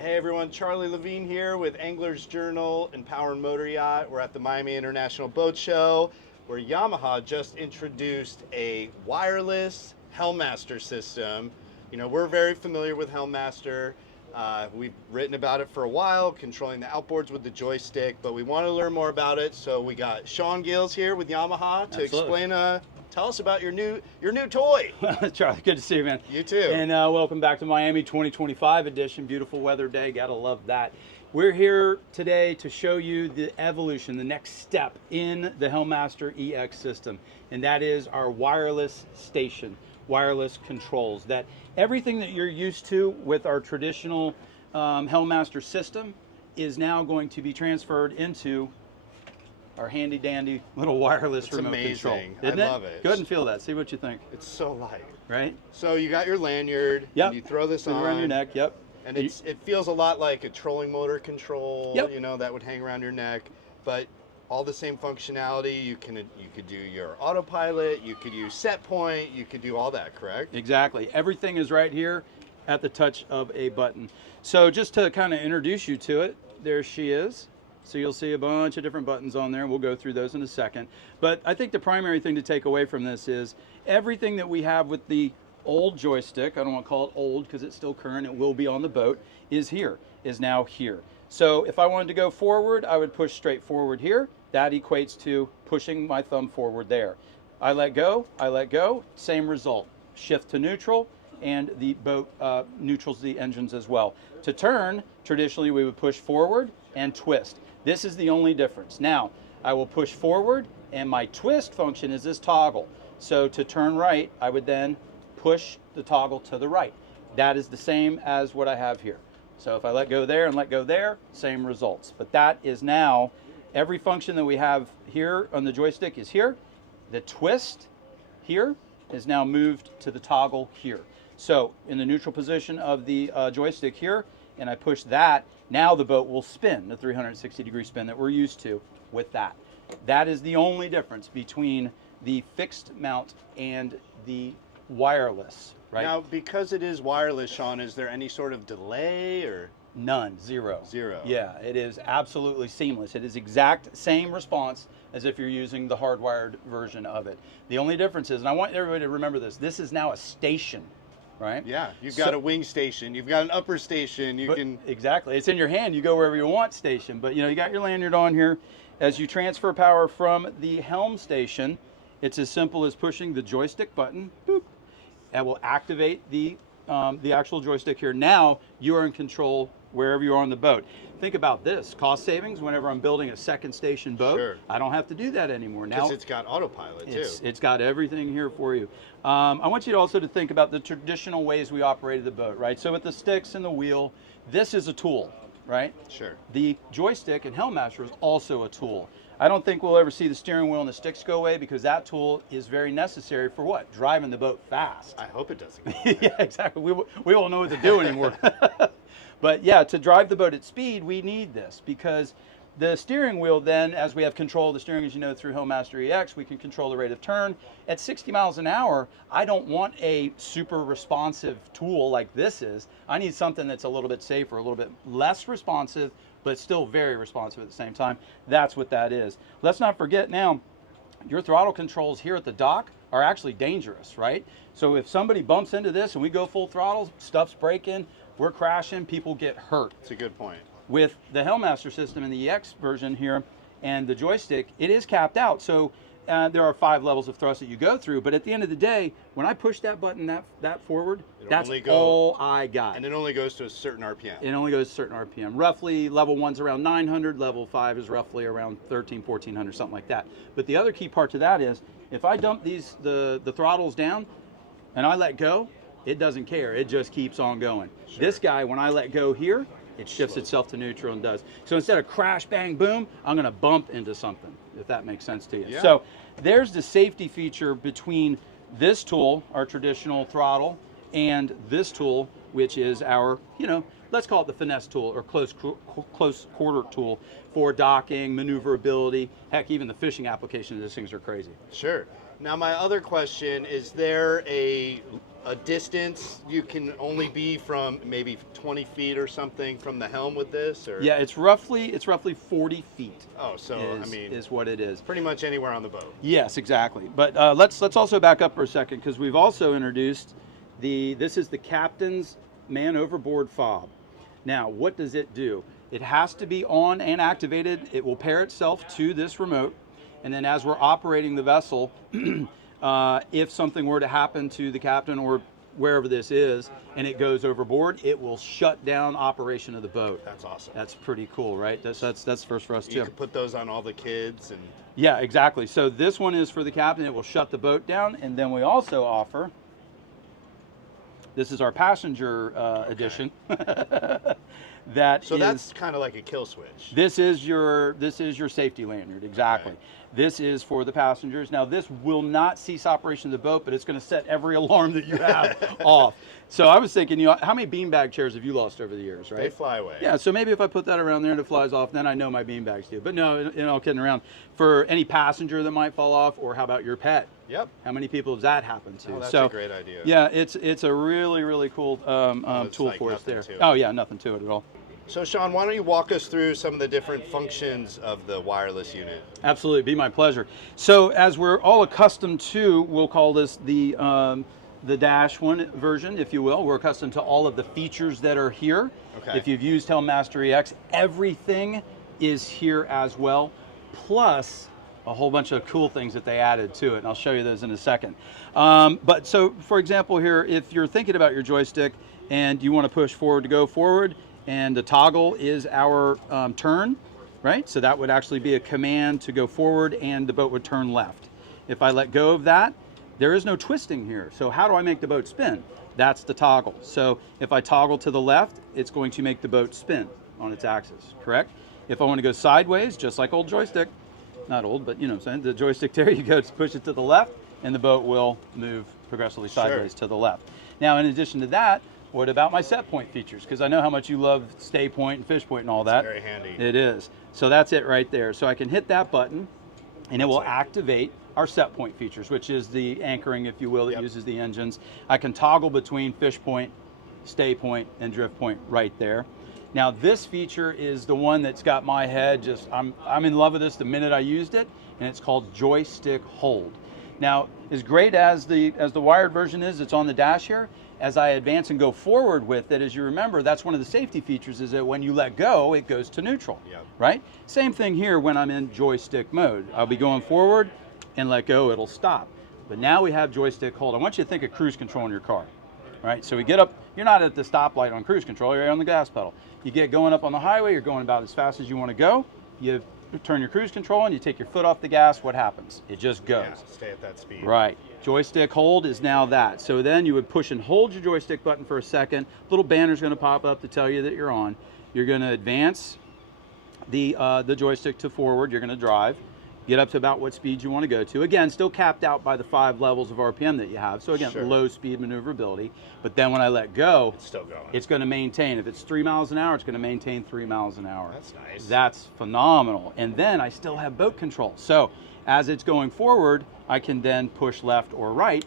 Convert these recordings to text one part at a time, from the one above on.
Hey everyone, Charlie Levine here with Angler's Journal and Power and Motor Yacht. We're at the Miami International Boat Show where Yamaha just introduced a wireless Helm Master system. You know, we're very familiar with Helm Master. We've written about it for a while, controlling the outboards with the joystick, but we want to learn more about it. So we got Sean Gales here with Yamaha to explain. Tell us about your new toy. Charlie, good to see you, man. You too. And welcome back to Miami 2025 edition. Beautiful weather day. Gotta love that. We're here today to show you the evolution, the next step in the Helm Master EX system, and that is our wireless station, wireless controls. That everything that you're used to with our traditional Helm Master system is now going to be transferred into our handy dandy little wireless remote control. I love it. Go ahead and feel that. See what you think. It's so light. Right? So you got your lanyard. Yep. And you throw this on around your neck. Yep. And it feels a lot like a trolling motor control. Yep. You know, that would hang around your neck, but all the same functionality. You could do your autopilot. You could use set point. You could do all that. Correct? Exactly. Everything is right here at the touch of a button. So just to kind of introduce you to it, there she is. So you'll see a bunch of different buttons on there. We'll go through those in a second. But I think the primary thing to take away from this is everything that we have with the old joystick, I don't want to call it old because it's still current, it will be on the boat, is now here. So if I wanted to go forward, I would push straight forward here. That equates to pushing my thumb forward there. I let go, same result. Shift to neutral, and the boat neutrals the engines as well. To turn, traditionally we would push forward and twist. This is the only difference. Now, I will push forward, and my twist function is this toggle. So to turn right, I would then push the toggle to the right. That is the same as what I have here. So if I let go there and let go there, same results. But that is now, every function that we have here on the joystick is here. The twist here is now moved to the toggle here. So in the neutral position of the joystick here, and I push that, now the boat will spin, the 360-degree spin that we're used to with that. That is the only difference between the fixed mount and the wireless, right? Now, because it is wireless, Sean, is there any sort of delay or? None, zero. Zero. Yeah, it is absolutely seamless. It is exact same response as if you're using the hardwired version of it. The only difference is, and I want everybody to remember this is now a station. Right? Yeah, you've got a wing station, you've got an upper station, Exactly, it's in your hand, you go wherever you want station, but you know, you got your lanyard on here. As you transfer power from the helm station, it's as simple as pushing the joystick button, boop, that will activate the actual joystick here. Now, you are in control wherever you are on the boat. Think about this, cost savings whenever I'm building a second station boat. Sure. I don't have to do that anymore. Now because it's got autopilot too. It's got everything here for you. I want you also to think about the traditional ways we operated the boat, right? So with the sticks and the wheel, this is a tool, right? Sure. The joystick and Helm Master is also a tool. I don't think we'll ever see the steering wheel and the sticks go away because that tool is very necessary for what? Driving the boat fast. I hope it doesn't go away. Yeah, exactly. We won't know what to do anymore. But yeah, to drive the boat at speed, we need this because the steering wheel then, as we have control of the steering, as you know, through Helm Master EX, we can control the rate of turn. At 60 miles an hour, I don't want a super responsive tool like this is. I need something that's a little bit safer, a little bit less responsive, but still very responsive at the same time. That's what that is. Let's not forget now, your throttle controls here at the dock are actually dangerous, right? So if somebody bumps into this and we go full throttle, stuff's breaking, we're crashing, people get hurt. That's a good point. With the Helm Master system in the EX version here and the joystick, it is capped out. So there are 5 levels of thrust that you go through, but at the end of the day, when I push that button that forward, that's all I got. And it only goes to a certain RPM. It only goes to a certain RPM. Roughly, level 1's around 900, level 5 is roughly around 1400, something like that. But the other key part to that is, if I dump the throttles down and I let go, it doesn't care, it just keeps on going. Sure. This guy, when I let go here, it shifts itself to neutral and does. So instead of crash, bang, boom, I'm gonna bump into something, if that makes sense to you. Yeah. So there's the safety feature between this tool, our traditional throttle, and this tool, which is our, you know, let's call it the finesse tool or close quarter tool for docking, maneuverability, heck, even the fishing application of these things are crazy. Sure. Now my other question, is there a a distance you can only be from maybe 20 feet or something from the helm with this, or? Yeah, it's roughly 40 feet. Oh, so I mean, is what it is. Pretty much anywhere on the boat. Yes, exactly. But let's also back up for a second, because we've also introduced this is the captain's man overboard fob. Now, what does it do? It has to be on and activated. It will pair itself to this remote, and then as we're operating the vessel, if something were to happen to the captain or wherever this is, and it goes overboard, it will shut down operation of the boat. That's awesome. That's pretty cool, right? That's first for us too. You can put those on all the kids and. Yeah, exactly. So this one is for the captain. It will shut the boat down, and then we also offer. This is our passenger edition. That's kind of like a kill switch. This is your safety lanyard, exactly. Okay. This is for the passengers. Now this will not cease operation of the boat, but it's going to set every alarm that you have off. So I was thinking, how many beanbag chairs have you lost over the years, right? They fly away. Yeah, so maybe if I put that around there and it flies off, then I know my beanbags do. But no, all kidding around. For any passenger that might fall off, or how about your pet? Yep. How many people does that happen to? Oh, that's a great idea. Yeah, it's a really cool tool like for us there. to it. Oh yeah, nothing to it at all. So Sean, why don't you walk us through some of the different functions of the wireless unit? Absolutely, be my pleasure. So as we're all accustomed to, we'll call this the Dash 1 version, if you will. We're accustomed to all of the features that are here. Okay. If you've used Helm Master EX, everything is here as well, plus a whole bunch of cool things that they added to it, and I'll show you those in a second. But so, for example here, if you're thinking about your joystick and you want to push forward to go forward, and the toggle is our turn, right? So that would actually be a command to go forward, and the boat would turn left. If I let go of that, there is no twisting here. So how do I make the boat spin? That's the toggle. So if I toggle to the left, it's going to make the boat spin on its axis, correct? If I want to go sideways, just like old joystick, not old, but you know what I'm saying, the joystick there, you go to push it to the left, and the boat will move progressively sideways to the left. Now, in addition to that, what about my set point features? Because I know how much you love stay point and fish point and all that. It's very handy. It is. So that's it right there. So I can hit that button, and it will activate our set point features, which is the anchoring, if you will, that uses the engines. I can toggle between fish point, stay point, and drift point right there. Now this feature is the one that's got my head just, I'm in love with this the minute I used it, and it's called joystick hold. Now, as great as the wired version is, it's on the dash here, as I advance and go forward with it, as you remember, that's one of the safety features, is that when you let go, it goes to neutral, right? Same thing here when I'm in joystick mode. I'll be going forward and let go, it'll stop. But now we have joystick hold. I want you to think of cruise control in your car, right? So we get up, you're not at the stoplight on cruise control, you're on the gas pedal. You get going up on the highway, you're going about as fast as you want to go, you turn your cruise control and you take your foot off the gas, what happens? It just goes. Yeah, stay at that speed. Right. Joystick hold is now that. So then you would push and hold your joystick button for a second. Little banner's going to pop up to tell you that you're on. You're going to advance the joystick to forward. You're going to drive. Get up to about what speed you want to go to. Again, still capped out by the 5 levels of RPM that you have. So again, low speed maneuverability. But then when I let go, it's still going. It's going to maintain. If it's 3 miles an hour, it's going to maintain 3 miles an hour. That's nice. That's phenomenal. And then I still have boat control. So as it's going forward, I can then push left or right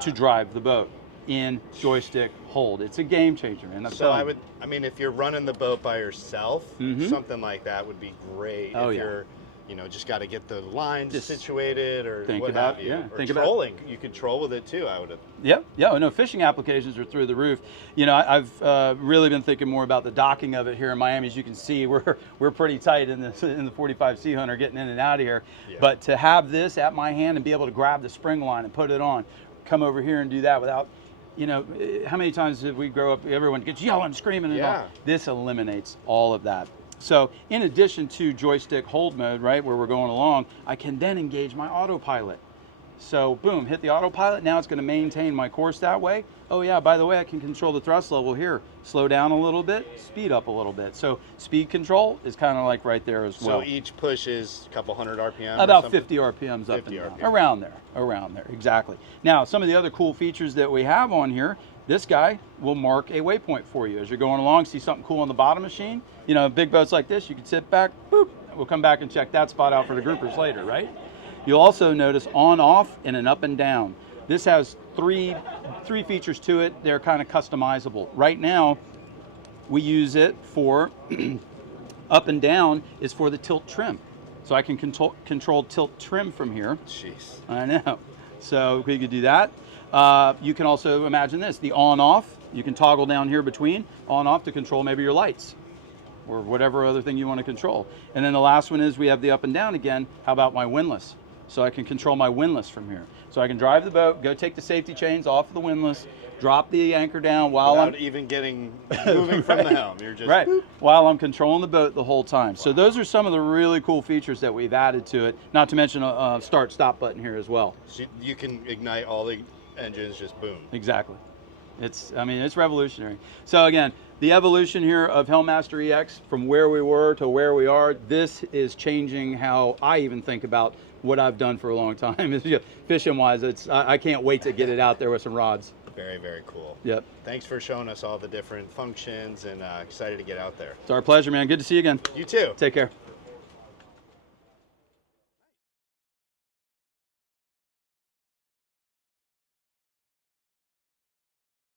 to drive the boat in joystick hold. It's a game changer. And so I mean, if you're running the boat by yourself, something like that would be great. Oh, if you're, you know, just got to get the lines situated or what have you. Or trolling. You could troll with it too, I would have. Yep. Yeah. No, fishing applications are through the roof. You know, I've really been thinking more about the docking of it here in Miami. As you can see, we're pretty tight in the 45 Sea Hunter getting in and out of here. Yeah. But to have this at my hand and be able to grab the spring line and put it on, come over here and do that without, you know, how many times did we grow up, everyone gets yelling, screaming, and all. This eliminates all of that. So in addition to joystick hold mode, right, where we're going along, I can then engage my autopilot. So boom, hit the autopilot. Now it's going to maintain my course that way. Oh yeah, by the way, I can control the thrust level here. Slow down a little bit, speed up a little bit. So speed control is kind of like right there as well. So each push is a couple hundred RPM? About 50 RPMs up and down. Around there, exactly. Now, some of the other cool features that we have on here, this guy will mark a waypoint for you. As you're going along, see something cool on the bottom machine, you know, big boats like this, you can sit back, boop, we'll come back and check that spot out for the groupers later, right? You'll also notice on, off, and an up and down. This has 3 three features to it. They're kind of customizable. Right now, we use it for up and down is for the tilt trim. So I can control tilt trim from here. Jeez. I know. So we could do that. You can also imagine this, the on-off. You can toggle down here between on-off to control maybe your lights or whatever other thing you want to control. And then the last one is we have the up and down again. How about my windlass? So I can control my windlass from here. So I can drive the boat, go take the safety chains off of the windlass, drop the anchor down while Without even moving from the helm. You're just right, while I'm controlling the boat the whole time. Wow. So those are some of the really cool features that we've added to it, not to mention a start-stop button here as well. So you can ignite all the engines, just boom. Exactly. I mean, it's revolutionary. So again, the evolution here of Helm Master EX from where we were to where we are, this is changing how I even think about what I've done for a long time. Fishing wise, I can't wait to get it out there with some rods. Very, very cool. Yep. Thanks for showing us all the different functions, and excited to get out there. It's our pleasure, man. Good to see you again. You too. Take care.